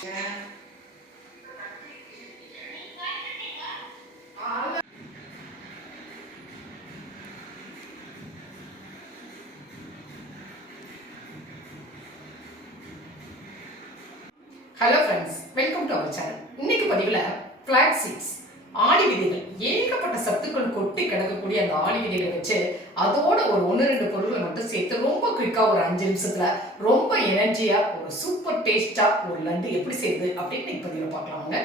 Hello friends, welcome to our channel. இன்னைக்கு பதிவில் flag seeds ஆளி விதைகள், ஏகப்பட்ட சத்துக்கள் கொட்டி கிடக்கக்கூடிய அந்த ஆளி விதைகளை வச்சு அதோட ஒரு 1-2 பொருட்களை மட்டும் சேர்த்து ரொம்ப குயிக்காக ஒரு 5 நிமிஷத்துல ரொம்ப எனர்ஜியாக ஒரு சூப்பர் டேஸ்டாக ஒரு லட்டு எப்படி செய்யுது அப்படின்னு இன்னைக்கு பதிவில் பார்க்கலாங்க.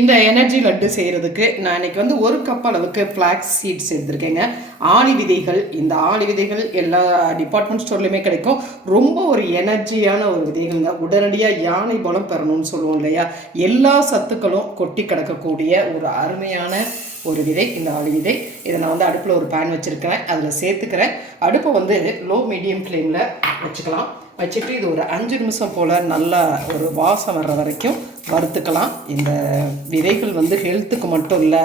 இந்த எனர்ஜி லட்டு செய்கிறதுக்கு நான் இன்றைக்கி வந்து 1 கப் அளவுக்கு ஃப்ளாக்ஸ் சீட்ஸ் எடுத்துருக்கேங்க. ஆளி விதைகள், இந்த ஆளி விதைகள் எல்லா டிபார்ட்மெண்ட் ஸ்டோர்லையுமே கிடைக்கும். ரொம்ப ஒரு எனர்ஜியான ஒரு விதைகள்ங்க. உடனடியாக யானை பலம் பெறணும்னு சொல்லுவோம் இல்லையா, எல்லா சத்துக்களும் கொட்டி கிடக்கக்கூடிய ஒரு அருமையான ஒரு விதை இந்த ஆளி விதை. இதை நான் வந்து அடுப்பில் ஒரு பேன் வச்சுருக்கிறேன், அதில் சேர்த்துக்கிறேன். அடுப்பை வந்து லோ மீடியம் ஃப்ளேமில் வச்சுக்கலாம். வச்சுட்டு இது ஒரு 5 நிமிஷம் போல் நல்லா ஒரு வாசம் வர்ற வரைக்கும் வறுத்துக்கலாம். இந்த விதைகள் வந்து ஹெல்த்துக்கு மட்டும் இல்லை,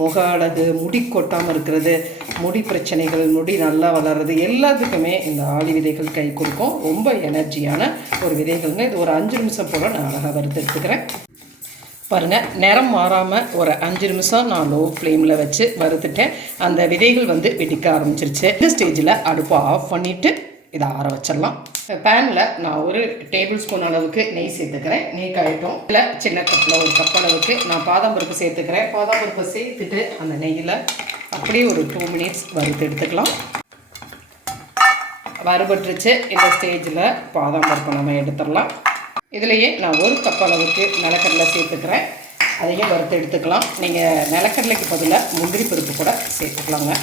முக அழகு, முடி கொட்டாமல் இருக்கிறது, முடி பிரச்சனைகள், முடி நல்லா வளர்கிறது, எல்லாத்துக்குமே இந்த ஆளி விதைகள் கை கொடுக்கும். ரொம்ப எனர்ஜியான ஒரு விதைகள்ங்க. இது ஒரு 5 நிமிஷம் போல் நான் அழகாக வறுத்து எடுத்துக்கிறேன். பாருங்கள், நிறம் மாறாமல் ஒரு 5 நிமிஷம் நான் லோ ஃப்ளேமில் வச்சு வறுத்துட்டேன். அந்த விதைகள் வந்து வெடிக்க ஆரம்பிச்சிருச்சு. இந்த ஸ்டேஜில் அடுப்பை ஆஃப் பண்ணிவிட்டு இதை ஆற வச்சிடலாம். பேனில் நான் 1 டேபிள் ஸ்பூன் அளவுக்கு நெய் சேர்த்துக்கிறேன். நெய் காயட்டும். இல்லை சின்ன கப்பில் 1 கப் அளவுக்கு நான் பாதாம் பருப்பு சேர்த்துக்கிறேன். பாதாம் பருப்பை சேர்த்துட்டு அந்த நெய்யில் அப்படியே ஒரு 2 மினிட்ஸ் வறுத்து எடுத்துக்கலாம். வறுபட்டுருச்சு. இந்த ஸ்டேஜில் பாதாம் பருப்பை நம்ம எடுத்துடலாம். இதுலேயே நான் 1 கப் அளவுக்கு நிலக்கடலை சேர்த்துக்கிறேன். அதையும் வறுத்து எடுத்துக்கலாம். நீங்கள் நிலக்கடலைக்கு பதிலாக முந்திரி பருப்பு கூட சேர்த்துக்கலாங்க.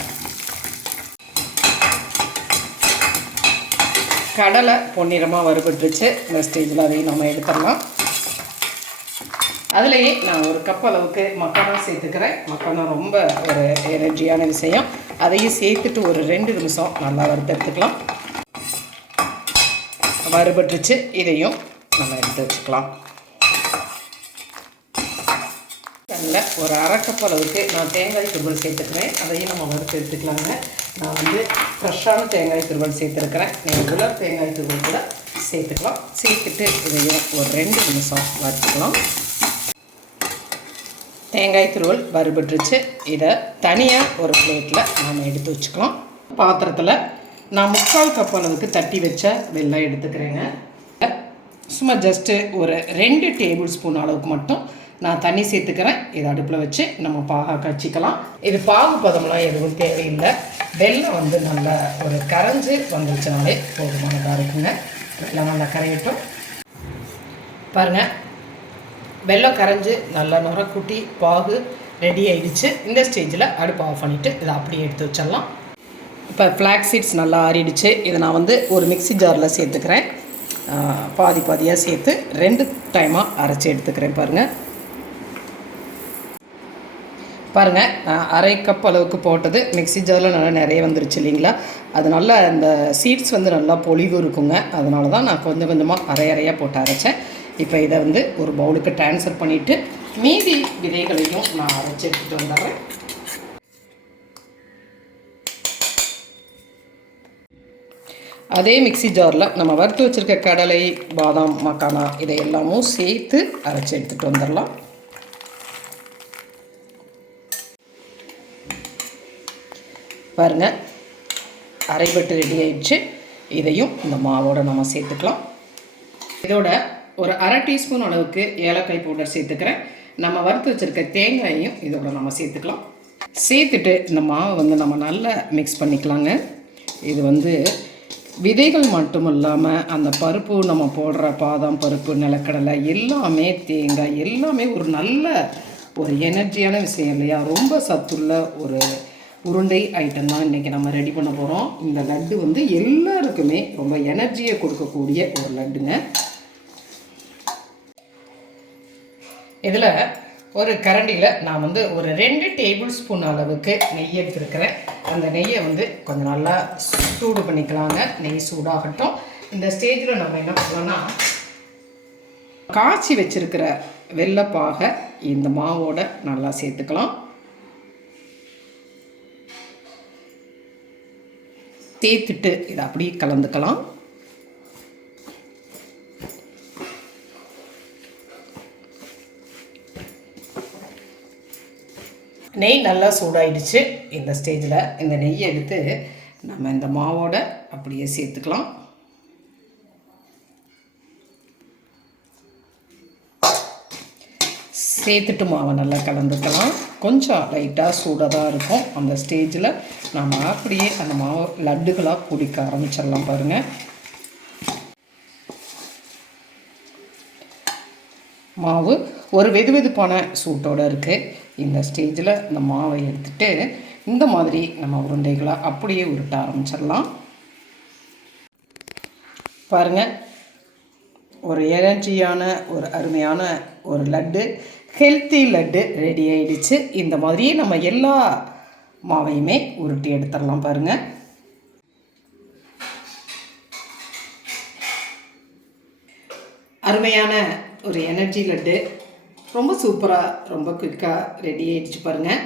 கடலை பொன்னிறமாக வறுபட்டுருச்சு. இந்த ஸ்டேஜில் அதையும் நம்ம எடுத்துடலாம். அதுலேயே நான் 1 கப் அளவுக்கு மக்கானா சேர்த்துக்கிறேன். மக்கானா ரொம்ப ஒரு எனர்ஜியான விஷயம். அதையும் சேர்த்துட்டு ஒரு 2 நிமிஷம் நல்லா வறுத்து எடுத்துக்கலாம். வறுபட்டுருச்சு. இதையும் நம்ம எடுத்து வச்சுக்கலாம். அதில் ஒரு 1/2 கப் அளவுக்கு நான் தேங்காய் துருவல் சேர்த்துக்கிறேன். அதையும் நம்ம வறுத்து எடுத்துக்கலாங்க. நான் வந்து ஃப்ரெஷ்ஷான தேங்காய் துருவல் சேர்த்துருக்கிறேன். நீங்கள் உலர் தேங்காய் துருவல் கூட சேர்த்துக்கலாம். சேர்த்துட்டு இதையும் ஒரு 2 நிமிஷம் வறுத்துக்கலாம். தேங்காய் துருவல் வறுபட்டுருச்சு. இதை தனியாக ஒரு பிளேட்டில் நாம் எடுத்து வச்சுக்கலாம். பாத்திரத்தில் நான் 3/4 கப் அளவுக்கு தட்டி வச்ச வெல்லம் எடுத்துக்கிறேங்க. சும்மா ஜஸ்ட்டு ஒரு 2 டேபிள் ஸ்பூன் அளவுக்கு மட்டும் நான் தண்ணி சேர்த்துக்கிறேன். இதை அடுப்பில் வச்சு நம்ம பாகாக காய்ச்சிக்கலாம். இது பாகு பதம்லாம் எதுவும் தேவையில்லை. வெல்லம் வந்து நல்லா ஒரு கரைஞ்சி வந்துருச்சுனாலே போதுமானதாக இருக்குங்க. வெல்லம் நல்லா கரையட்டும். பாருங்கள், வெல்லம் கரைஞ்சி நல்லா நுரக்கூட்டி பாகு ரெடி ஆகிடுச்சு. இந்த ஸ்டேஜில் அடுப்பு ஆஃப் பண்ணிவிட்டு இதை அப்படியே எடுத்து வச்சிடலாம். இப்போ ஃப்ளாக் சீட்ஸ் நல்லா ஆறிடுச்சு. இதை நான் வந்து ஒரு மிக்சி ஜாரில் சேர்த்துக்கிறேன். பாதி பாதியாக சேர்த்து 2 டைமாக அரைச்சி எடுத்துக்கிறேன். பாருங்கள், 1/2 கப் அளவுக்கு போட்டது மிக்சி ஜாரில் நல்லா நிறைய வந்துருச்சு இல்லைங்களா. அதனால இந்த சீட்ஸ் வந்து நல்லா பொலிவு இருக்குங்க. அதனால தான் நான் கொஞ்சம் கொஞ்சமாக அரையாக போட்டு அரைச்சேன். இப்போ இதை வந்து ஒரு பவுலுக்கு ட்ரான்ஸ்ஃபர் பண்ணிவிட்டு மீதி விதைகளையும் நான் அரைச்சி எடுத்துகிட்டு வந்துடுறேன். அதே மிக்சி ஜாரில் நம்ம வறுத்து வச்சுருக்க கடலை, பாதாம், மக்கானா இதை எல்லாமும் சேர்த்து அரைச்சி எடுத்துகிட்டு வந்துடலாம். பாருங்கள், அரைபட்டு ரெடி ஆயிடுச்சு. இதையும் இந்த மாவோடு நம்ம சேர்த்துக்கலாம். இதோட ஒரு 1/2 டீஸ்பூன் அளவுக்கு ஏலக்காய் பவுடர் சேர்த்துக்கிறேன். நம்ம வறுத்து வச்சுருக்க தேங்காயையும் இதோட நம்ம சேர்த்துக்கலாம். சேர்த்துட்டு இந்த மாவை வந்து நம்ம நல்லா மிக்ஸ் பண்ணிக்கலாங்க. இது வந்து விதைகள் மட்டும் இல்லாமல் அந்த பருப்பு நம்ம போடுற பாதாம் பருப்பு, நிலக்கடலை எல்லாமே, தேங்காய் எல்லாமே ஒரு நல்ல ஒரு எனர்ஜியான விஷயம் இல்லையா. ரொம்ப சத்துள்ள ஒரு உருண்டை ஐட்டம் தான் இன்றைக்கி நம்ம ரெடி பண்ண போகிறோம். இந்த லட்டு வந்து எல்லாருக்குமே ரொம்ப எனர்ஜியை கொடுக்கக்கூடிய ஒரு லட்டுங்க. இதில் ஒரு கரண்டியில் நான் வந்து ஒரு 2 டேபிள் ஸ்பூன் அளவுக்கு நெய் எடுத்துருக்கிறேன். அந்த நெய்யை வந்து கொஞ்சம் நல்லா சூடு பண்ணிக்கலாங்க. நெய் சூடாகட்டும். இந்த ஸ்டேஜில் நம்ம என்ன பண்ணலாம்னா, காய்ச்சி வச்சுருக்கிற வெள்ளைப்பாகை இந்த மாவோட நல்லா சேர்த்துக்கலாம். சேர்த்துட்டு இதை அப்படியே கலந்துக்கலாம். நெய் நல்லா சூடாயிடுச்சு. இந்த ஸ்டேஜில் இந்த நெய்யை எடுத்து நம்ம இந்த மாவோட அப்படியே சேர்த்துக்கலாம். சேர்த்துட்டு மாவை நல்லா கலந்துக்கலாம். கொஞ்சம் லைட்டாக சூடாக தான் இருக்கும். அந்த ஸ்டேஜில் நம்ம அப்படியே அந்த மாவை லட்டுகளாக பிடிக்க ஆரம்பிச்சிடலாம். பாருங்கள், மாவு ஒரு வெதுவெதுப்பான சூட்டோடு இருக்குது. இந்த ஸ்டேஜில் இந்த மாவை எடுத்துகிட்டு இந்த மாதிரி நம்ம உருண்டைகளாக அப்படியே உருட்ட ஆரம்பிச்சிடலாம். பாருங்கள், ஒரு எனர்ஜியான ஒரு அருமையான ஒரு லட்டு, ஹெல்த்தி லட்டு ரெடி ஆகிடுச்சு. இந்த மாதிரியே நம்ம எல்லா மாவையுமே உருட்டி எடுத்துடலாம். பாருங்கள், அருமையான ஒரு எனர்ஜி லட்டு ரொம்ப சூப்பராக ரொம்ப குயிக்காக ரெடி ஆகிடுச்சு. பாருங்கள்,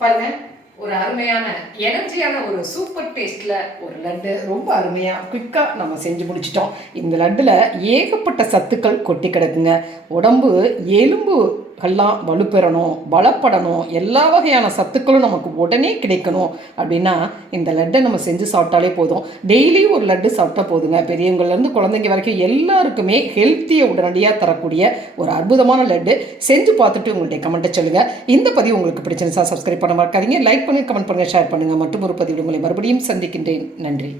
பாருங்கள், ஒரு அருமையான எனர்ஜியான ஒரு சூப்பர் டேஸ்ட்டில் ஒரு லட்டு ரொம்ப அருமையாக குயிக்காக நம்ம செஞ்சு முடிச்சிட்டோம். இந்த லட்டில் ஏகப்பட்ட சத்துக்கள் கொட்டி கிடக்குங்க. உடம்பு எலும்புகள்லாம் வலுப்பெறணும், பலப்படணும், எல்லா வகையான சத்துக்களும் நமக்கு உடனே கிடைக்கணும் அப்படின்னா இந்த லட்டை நம்ம செஞ்சு சாப்பிட்டாலே போதும். டெய்லி ஒரு லட்டு சாப்பிட்டா போதுங்க. பெரியவங்கள்லேருந்து குழந்தைங்க வரைக்கும் எல்லாருக்குமே ஹெல்த்தியை உடனடியாக தரக்கூடிய ஒரு அற்புதமான லட்டு. செஞ்சு பார்த்துட்டு உங்களுடைய கமெண்ட்டை சொல்லுங்கள். இந்த பதிவு உங்களுக்கு பிடிச்சிருந்தா சப்ஸ்கிரைப் பண்ண மறக்காதீங்க. லைக் பண்ணுங்கள், கமெண்ட் பண்ணுங்கள், ஷேர் பண்ணுங்கள். மற்றும் ஒரு பதிவு உங்களை மறுபடியும் சந்திக்கின்றேன். நன்றி.